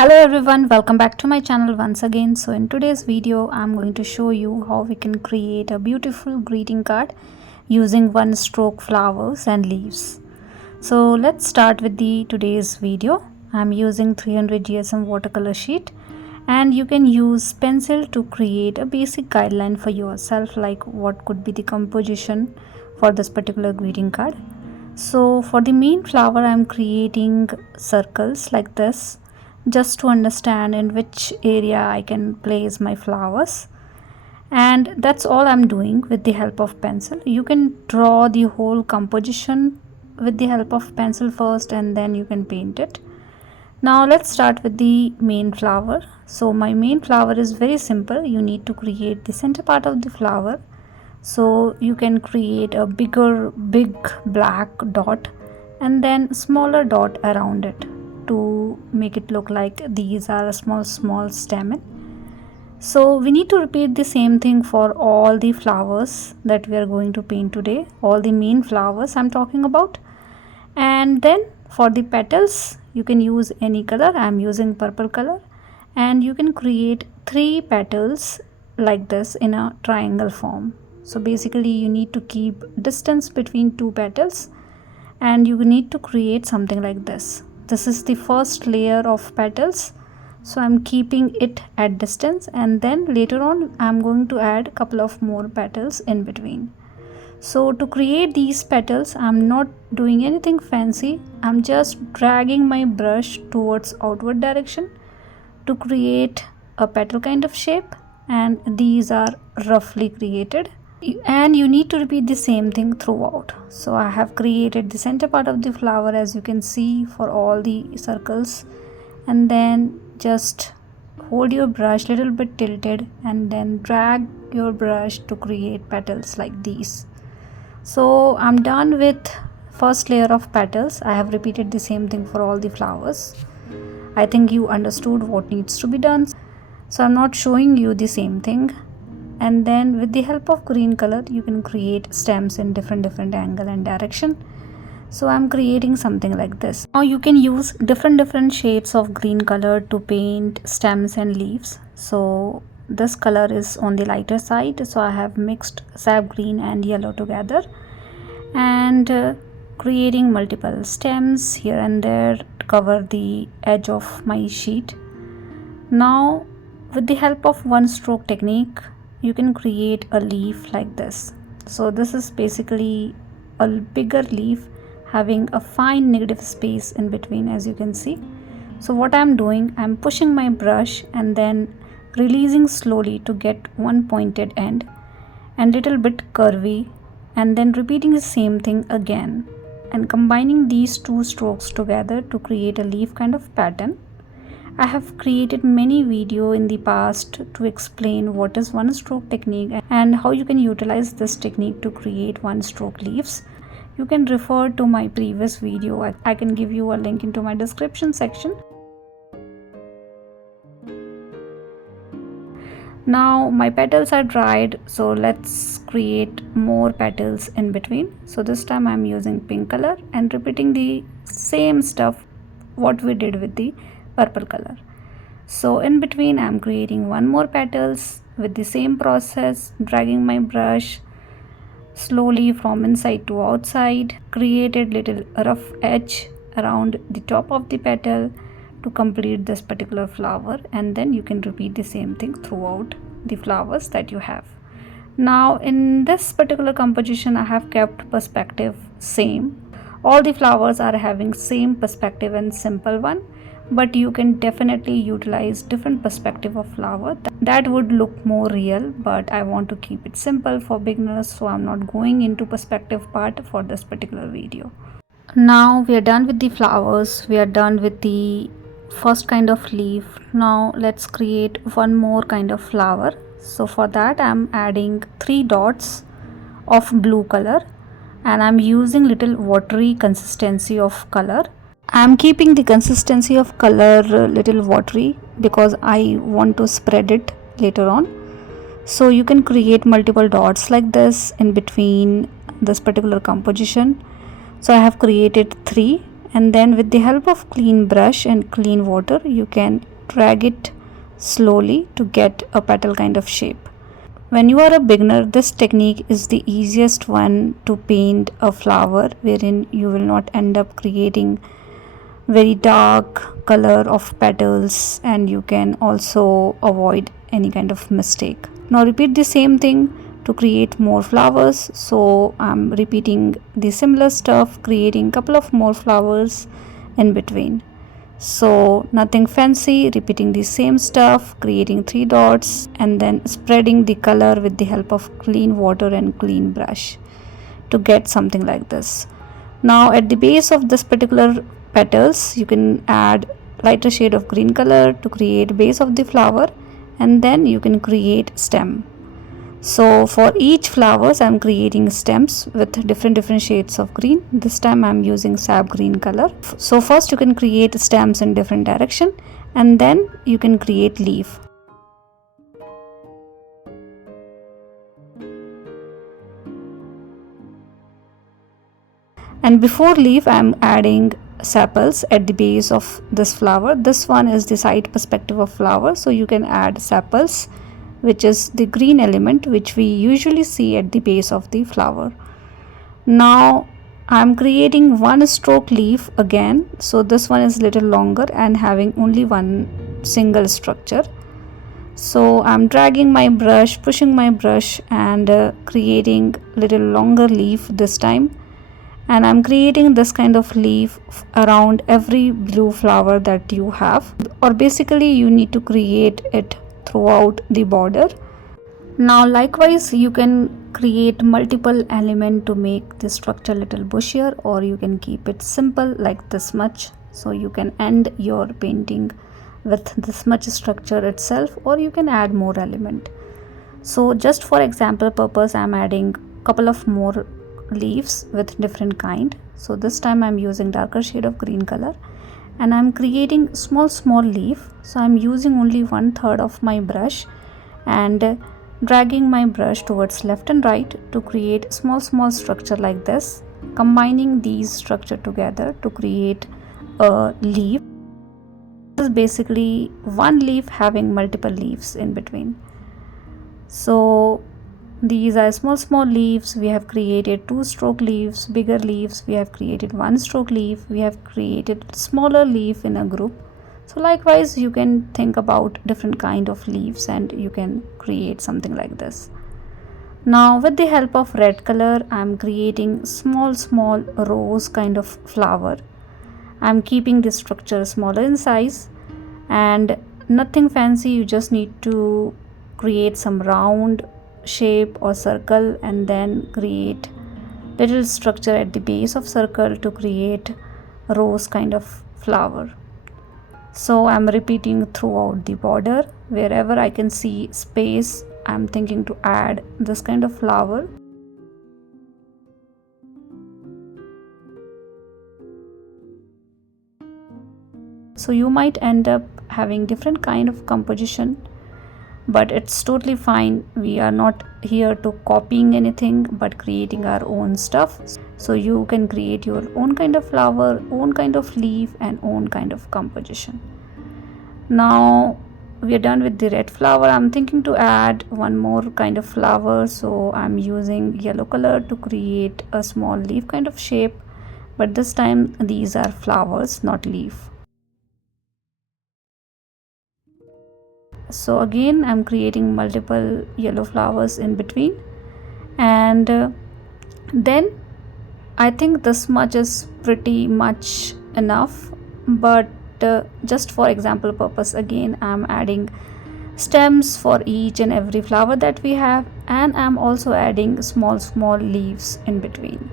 Hello everyone, welcome back to my channel once again. So in today's video I'm going to show you how we can create a beautiful greeting card using one stroke flowers and leaves. So let's start with the today's video. I'm using 300 GSM watercolor sheet, and you can use pencil to create a basic guideline for yourself, like what could be the composition for this particular greeting card. So for the main flower I'm creating circles like this, just to understand in which area I can place my flowers, and that's all I'm doing with the help of pencil. You can draw the whole composition with the help of pencil first, and then you can paint it. Now let's start with the main flower. So my main flower is very simple. You need to create the center part of the flower. So you can create a big black dot and then smaller dot around it to make it look like these are a small stamen. So we need to repeat the same thing for all the flowers that we are going to paint today, all the main flowers I'm talking about. And then for the petals you can use any color. I'm using purple color, and you can create 3 petals like this in a triangle form. So basically you need to keep distance between 2 petals, and you need to create something like this. This is the first layer of petals, so I'm keeping it at distance, and then later on I'm going to add a couple of more petals in between. So to create these petals I'm not doing anything fancy. I'm just dragging my brush towards outward direction to create a petal kind of shape, and these are roughly created. And you need to repeat the same thing throughout. So I have created the center part of the flower, as you can see, for all the circles, and then just hold your brush little bit tilted and then drag your brush to create petals like these. So I'm done with first layer of petals. I have repeated the same thing for all the flowers. I think you understood what needs to be done, so I'm not showing you the same thing. And then with the help of green color you can create stems in different angle and direction. So I'm creating something like this. Now you can use different shades of green color to paint stems and leaves. So this color is on the lighter side, so I have mixed sap green and yellow together, and creating multiple stems here and there to cover the edge of my sheet. Now with the help of one stroke technique you can create a leaf like this. So this is basically a bigger leaf having a fine negative space in between, as you can see. So what I'm doing, I'm pushing my brush and then releasing slowly to get one pointed end and little bit curvy, and then repeating the same thing again and combining these 2 strokes together to create a leaf kind of pattern. I have created many videos in the past to explain what is one stroke technique and how you can utilize this technique to create one stroke leaves. You can refer to my previous video. I can give you a link into my description section. Now my petals are dried, so let's create more petals in between. So this time I'm using pink color and repeating the same stuff what we did with the purple color. So in between I'm creating one more petals with the same process, dragging my brush slowly from inside to outside, created little rough edge around the top of the petal to complete this particular flower, and then you can repeat the same thing throughout the flowers that you have. Now in this particular composition I have kept perspective same. All the flowers are having same perspective and simple one, but you can definitely utilize different perspective of flower that would look more real, but I want to keep it simple for beginners, so I'm not going into perspective part for this particular video. Now we are done with the flowers, we are done with the first kind of leaf. Now let's create one more kind of flower. So for that I'm adding 3 dots of blue color, and I'm using little watery consistency of color. I'm keeping the consistency of color little watery because I want to spread it later on. So you can create multiple dots like this in between this particular composition. So I have created 3, and then with the help of clean brush and clean water you can drag it slowly to get a petal kind of shape. When you are a beginner, this technique is the easiest one to paint a flower, wherein you will not end up creating very dark color of petals, and you can also avoid any kind of mistake. Now repeat the same thing to create more flowers. So I'm repeating the similar stuff, creating couple of more flowers in between. So nothing fancy, repeating the same stuff, creating 3 dots and then spreading the color with the help of clean water and clean brush to get something like this. Now at the base of this particular petals you can add lighter shade of green color to create base of the flower, and then you can create stem. So for each flowers I'm creating stems with different shades of green. This time I'm using sap green color. So first you can create stems in different direction and then you can create leaf. And before leaf I'm adding sepals at the base of this flower. This one is the side perspective of flower, so you can add sepals, which is the green element which we usually see at the base of the flower. Now I'm creating one stroke leaf again, so this one is little longer and having only one single structure. So I'm dragging my brush, pushing my brush and creating little longer leaf this time, and I'm creating this kind of leaf around every blue flower that you have, or basically you need to create it throughout the border. Now likewise you can create multiple elements to make the structure little bushier, or you can keep it simple like this much. So you can end your painting with this much structure itself, or you can add more element. So just for example purpose I'm adding couple of more leaves with different kind. So this time I'm using darker shade of green color and I'm creating small leaf. So I'm using only 1/3 of my brush and dragging my brush towards left and right to create small structure like this, combining these structure together to create a leaf. This is basically one leaf having multiple leaves in between. So these are small leaves. We have created 2-stroke leaves, bigger leaves. We have created 1-stroke leaf. We have created smaller leaf in a group. So likewise you can think about different kind of leaves and you can create something like this. Now with the help of red color I'm creating small rose kind of flower. I'm keeping the structure smaller in size and nothing fancy. You just need to create some round shape or circle and then create little structure at the base of circle to create rose kind of flower. So I'm repeating throughout the border. Wherever I can see space I'm thinking to add this kind of flower. So you might end up having different kind of composition, but it's totally fine. We are not here to copying anything but creating our own stuff. So you can create your own kind of flower, own kind of leaf and own kind of composition. Now we are done with the red flower. I'm thinking to add one more kind of flower, so I'm using yellow color to create a small leaf kind of shape, but this time these are flowers, not leaf. So again I'm creating multiple yellow flowers in between, and then I think this much is pretty much enough, but just for example purpose again I'm adding stems for each and every flower that we have, and I'm also adding small leaves in between.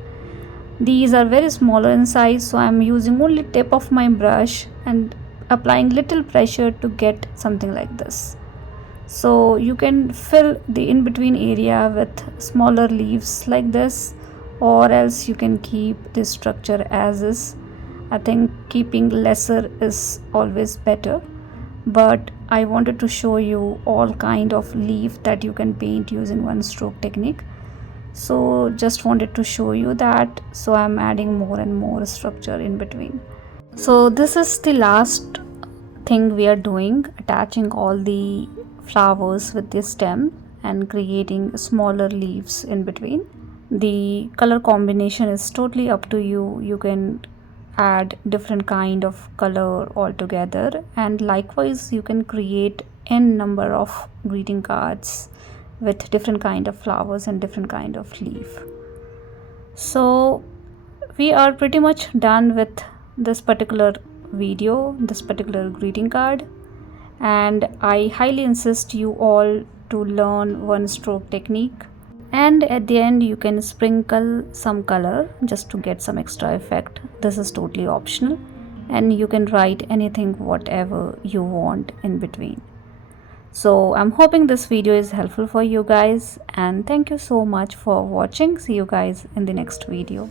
These are very smaller in size, so I'm using only tip of my brush and applying little pressure to get something like this. So you can fill the in between area with smaller leaves like this, or else you can keep this structure as is. I think keeping lesser is always better, but I wanted to show you all kind of leaf that you can paint using 1-stroke technique. So just wanted to show you that. So I'm adding more and more structure in between. So this is the last thing we are doing, attaching all the flowers with the stem and creating smaller leaves in between. The color combination is totally up to you. You can add different kind of color altogether, and likewise you can create n number of greeting cards with different kind of flowers and different kind of leaf. So we are pretty much done with this particular video, this particular greeting card, and I highly insist you all to learn one stroke technique, and at the end you can sprinkle some color just to get some extra effect. This is totally optional, and you can write anything whatever you want in between. So I'm hoping this video is helpful for you guys, and thank you so much for watching. See you guys in the next video.